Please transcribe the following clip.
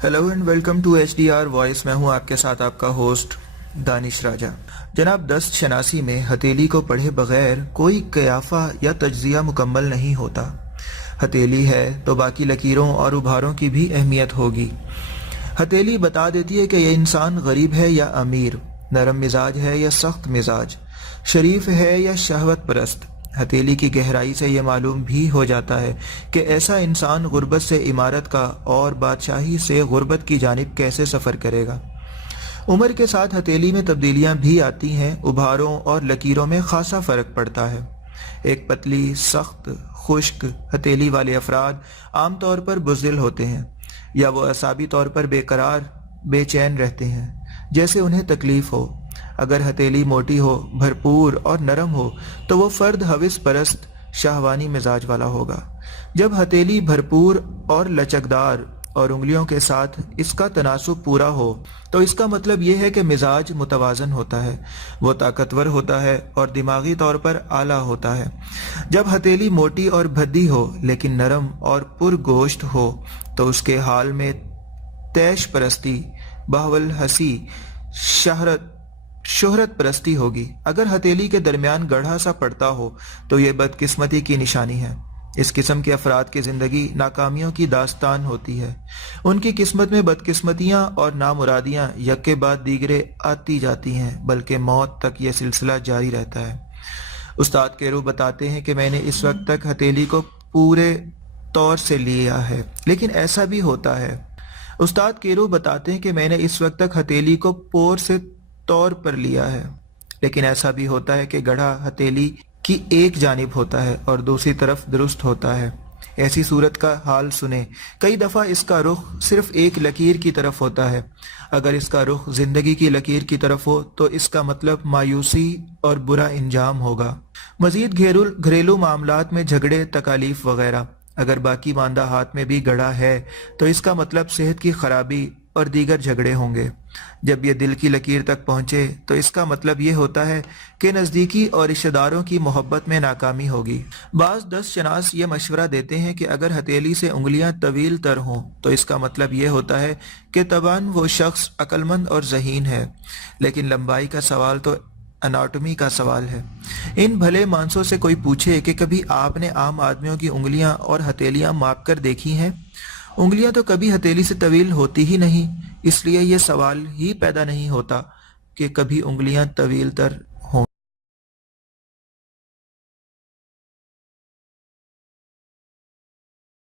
Hello and welcome to HDR voice. मैं हूं आपके साथ आपका होस्ट दानिश राजा। जनाब, दस्त शनासी में हथेली को पढ़े बगैर कोई कयाफा या तज्जिया मुकम्मल नहीं होता। हथेली है तो बाकी लकीरों और उभारों की भी अहमियत होगी। हथेली बता देती है कि यह इंसान गरीब है या अमीर, नरम मिजाज है या सख्त मिजाज, शरीफ है या शहवत परस्त। हथेली की गहराई से यह मालूम भी हो जाता है कि ऐसा इंसान गुर्बत से इमारत का और बादशाही से गुर्बत की जानिब कैसे सफ़र करेगा। उम्र के साथ हथेली में तब्दीलियां भी आती हैं। उभारों और लकीरों में खासा फ़र्क पड़ता है। एक पतली, सख्त, खुश्क हथेली वाले अफराद आमतौर पर बुज़दिल होते हैं या वो असाबी तौर पर बेकरार, बेचैन रहते हैं, जैसे उन्हें तकलीफ़ हो। अगर हथेली मोटी हो, भरपूर और नरम हो तो वो फ़र्द हविस परस्त, शाहवानी मिजाज वाला होगा। जब हथेली भरपूर और लचकदार और उंगलियों के साथ इसका तनासुब पूरा हो तो इसका मतलब ये है कि मिजाज मुतवाज़न होता है, वो ताकतवर होता है और दिमागी तौर पर आला होता है। जब हथेली मोटी और भद्दी हो लेकिन नरम और पुरगोश्त हो तो उसके हाल में तैश परस्ती, बाहवल हसी, शोहरत परस्ती होगी। अगर हथेली के दरमियान गढ़ा सा पड़ता हो तो ये बदकिस्मती की निशानी है। इस किस्म के अफराद की ज़िंदगी नाकामियों की दास्तान होती है। उनकी किस्मत में बदकिस्मतियाँ और नामुरादियाँ यक्के बाद दीगरे आती जाती हैं, बल्कि मौत तक यह सिलसिला जारी रहता है। उस्ताद केरू बताते हैं कि मैंने इस वक्त तक हथेली को पूरे तौर से लिया है, लेकिन ऐसा भी होता है। उस्ताद केरू बताते हैं कि मैंने इस वक्त तक हथेली को पोर से तौर पर लिया है, लेकिन ऐसा भी होता है कि गढ़ा हथेली की एक जानिब होता है और दूसरी तरफ दुरुस्त होता है। ऐसी सूरत का हाल सुने। कई दफ़ा इसका रुख सिर्फ एक लकीर की तरफ होता है। अगर इसका रुख जिंदगी की लकीर की तरफ हो तो इसका मतलब मायूसी और बुरा इंजाम होगा। मजीद घरेलू मामलात में झगड़े, तकालीफ वगैरह। अगर बाकी मांदा हाथ में भी गड़ा है तो इसका मतलब सेहत की खराबी और दीगर झगड़े होंगे। जब ये दिल की लकीर तक पहुंचे तो इसका मतलब ये होता है कि नज़दीकी और रिश्तेदारों की मोहब्बत में नाकामी होगी। बाज़ दस्त शनास ये मशवरा देते हैं कि अगर हथेली से उंगलियां तवील तर हों तो इसका मतलब ये होता है कि तबान वो शख्स अक्लमंद और ज़हीन है, लेकिन लंबाई का सवाल तो एनाटॉमी का सवाल है। इन भले मानसों से कोई पूछे कि कभी आपने आम आदमियों की उंगलियां और हथेलियां माप कर देखी हैं? उंगलियां तो कभी हथेली से तवील होती ही नहीं, इसलिए यह सवाल ही पैदा नहीं होता कि कभी उंगलियां तवील तर